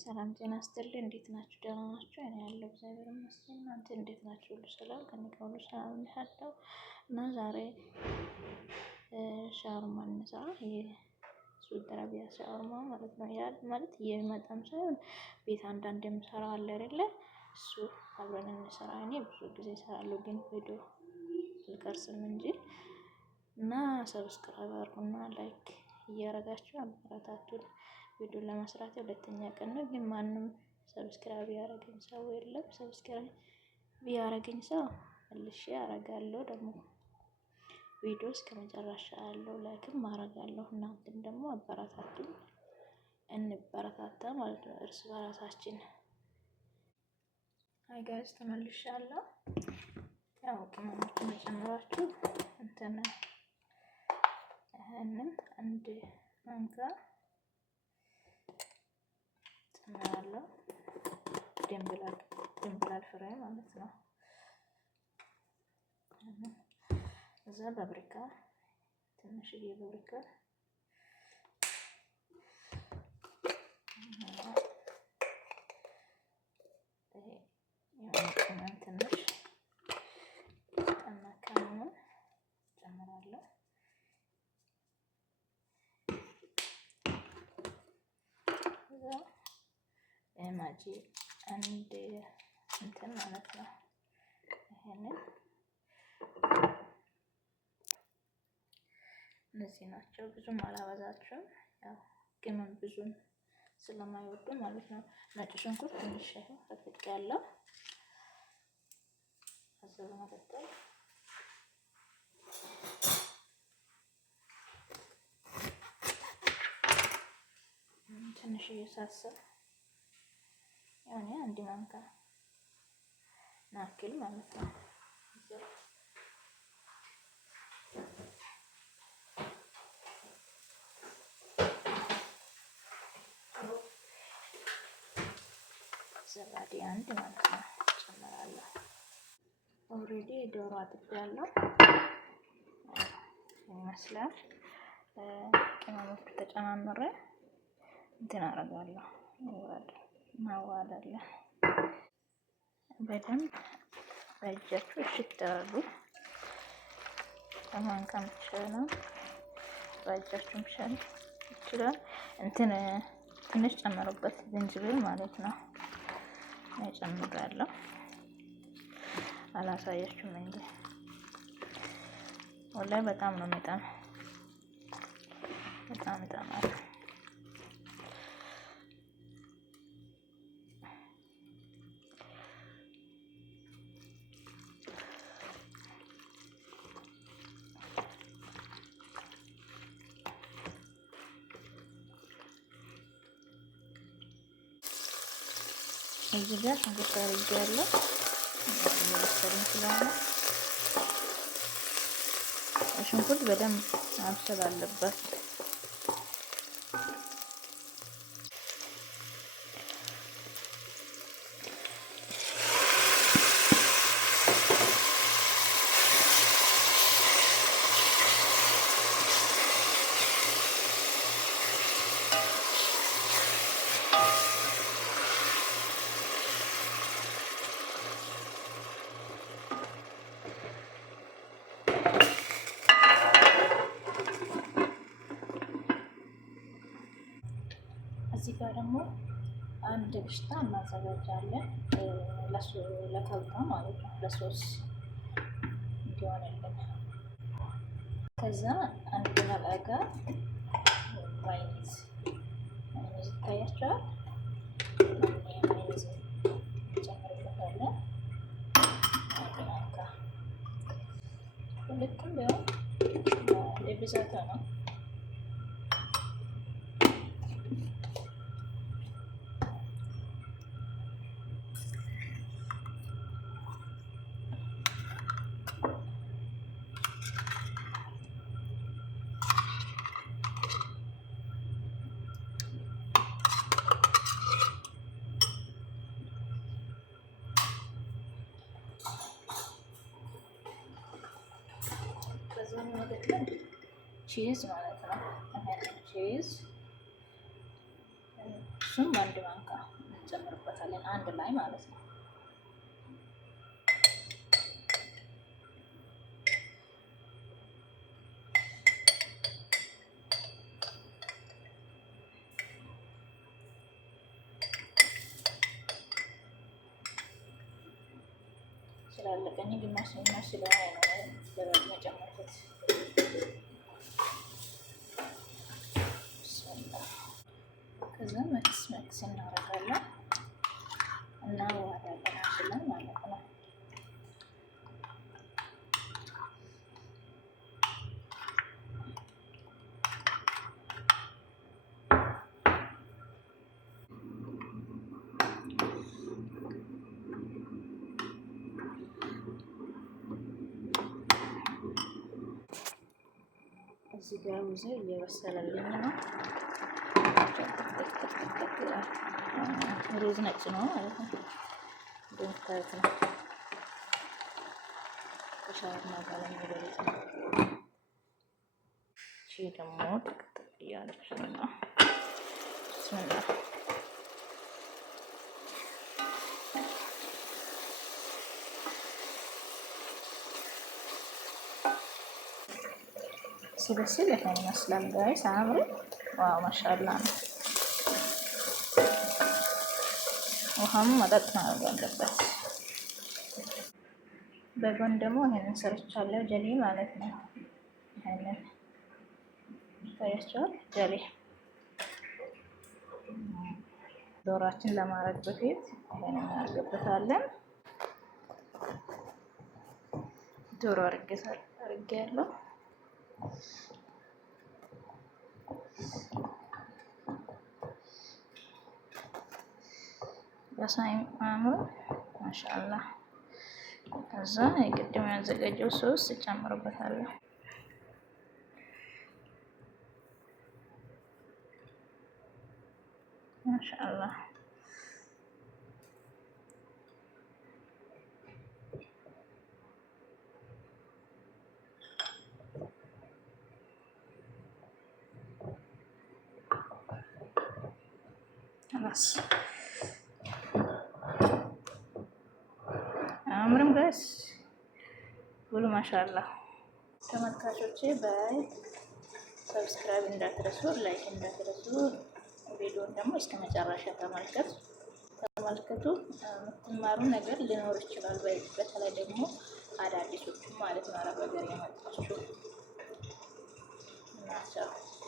ሰላም ጤና ይስጥልኝ። እንዴት ናችሁ? ደህና ናችሁ? እኔ ያለው እግዚአብሔር ይመስገን። እናንተ እንዴት ናችሁ? ሁሉ ሰላም ከእኔ ጋር ሁሉ ሰላም ነው። እና ዛሬ ሻወርማ እንሰራ የሳውዲ አረቢያ ሻወርማ ማለት ነው። ያ ማለት የመጣም ሳይሆን ቤት አንዳንድ የምሰራ አለ አይደለ? እሱ አብረን እንሰራ። እኔ ብዙ ጊዜ እሰራለሁ ግን ቪዲዮ አልቀርጽም እንጂ እና ሰብስክራይብ አድርጉና ላይክ እያረጋችሁ አበረታቱን። ቪዲዮ ለመስራት ሁለተኛ ቀን ነው፣ ግን ማንም ሰብስክራይብ ያረገኝ ሰው የለም። ሰብስክራይብ ቢያረገኝ ሰው መልሼ አረጋለሁ። ደግሞ ቪዲዮ እስከ መጨረሻ ያለው ላይክም አረጋለሁ። እናንተም ደግሞ አበረታቱን፣ እንበረታታ ማለት ነው እርስ በራሳችን። አይ ጋይስ ተመልሻለሁ። ያው ቅመሞችን ጨምራችሁ እንትን ይሄንን አንድ ማንኪያ ጨምራለሁ። ድንብላል ፍሬ ማለት ነው። እዛ ፓፕሪካ ትንሽዬ ፓፕሪካ ትንሽ ጠናካም ጨምራለሁ። እዛ ማጂ አንድ እንትን ማለት ነው። ይሄንን እነዚህ ናቸው። ብዙም አላበዛቸውም፣ ያው ቅመም ብዙም ስለማይወዱ ማለት ነው። ነጭ ሽንኩርት ትንሽ ፈትፍቅ ያለው አዘብ መቀጠል ትንሽ እየሳሰብ ያኔ አንድ ማንኪያ ናክል ማለት ነው። ዘባዴ አንድ ማለት ነው ጨምራለሁ። ኦሬዲ ዶሮ አጥቤያለሁ ይመስላል። ቅመሞቹ ተጨማምሬ እንትን አደርጋለሁ። ማዋሃዳለሁ በደንብ በእጃችሁ እሽት አድርጉ። በማንካም ይችላል፣ በእጃችሁም ይችላል። እንትን ትንሽ ጨምሩበት፣ ዝንጅብል ማለት ነው። ጨምራለሁ፣ አላሳያችሁም እንጂ ወላሂ በጣም ነው የሚጠማው፣ በጣም ይጠማል። እዚህ ጋር ሽንኩርት አድርጌያለሁ። እየበሰልን ስለሆነ ሽንኩርት በደንብ ማብሰል አለበት። እዚህ ጋር ደግሞ አንድ ብሽታ እናዘጋጃለን፣ ለከብታ ማለት ነው፣ ለሶስ እንዲሆንልን። ከዛ አንድ መላጋ ማይነዝ ይታያቸዋል። ማይነዝ እንጨምርበታለን። ሁለቱም ቢሆን ለብዛት ነው። ቺዝ ማለት ነው። ቺዝ እሱም አንድ ማንካ እንጨምርበታለን አንድ ላይ ማለት ነው። ስላለቀኝ ግማሽ ስለሆነ ነው ደረቅ መጨመርኩት። ከዛ መክስ እናደርጋለን እና ዋዳለን ማለት ነው። እዚህ ጋር ውዝ እየበሰለልኝ ነው። ሩዝ ነጭ ነው ማለት ነው። እንደምታዩት ነው። ከሻወርማ ጋር የሚበሉት ነው። እቺ ደግሞ ጥቅጥቅ እያለች ነው። ብስሚላ ሲበስል ይሄን ይመስላል ጋይስ። አያምርም? ዋው ማሻአላ ነው። ውሃም መጠጥ ማድረግ አለበት። በጎን ደግሞ ይሄንን ሰርቻለሁ ጀሌ ማለት ነው። ይሄንን ታያችኋል ጀሌ ዶሯችን ለማድረግ በፊት ይሄንን እናደርግበታለን። ዶሮ አድርጌያለሁ። በሳይም አምሮ ማሻአላ። ከዛ የቅድም ያዘጋጀው ሶስ እጨምርበታለሁ። ማሻአላ خلاص አምርም ጋይስ ሁሉ ማሻአላ። ተመልካቾቼ ባይ ሰብስክራይብ እንዳትረሱ፣ ላይክ እንዳትረሱ። ቪዲዮን ደግሞ እስከ መጨረሻ ተመልከቱ። የምትማሩ ነገር ሊኖር ይችላል። በተለይ ደግሞ አዳዲሶቹ ማለት ነው አረብ ሀገር የመጣችሁ ናቸው።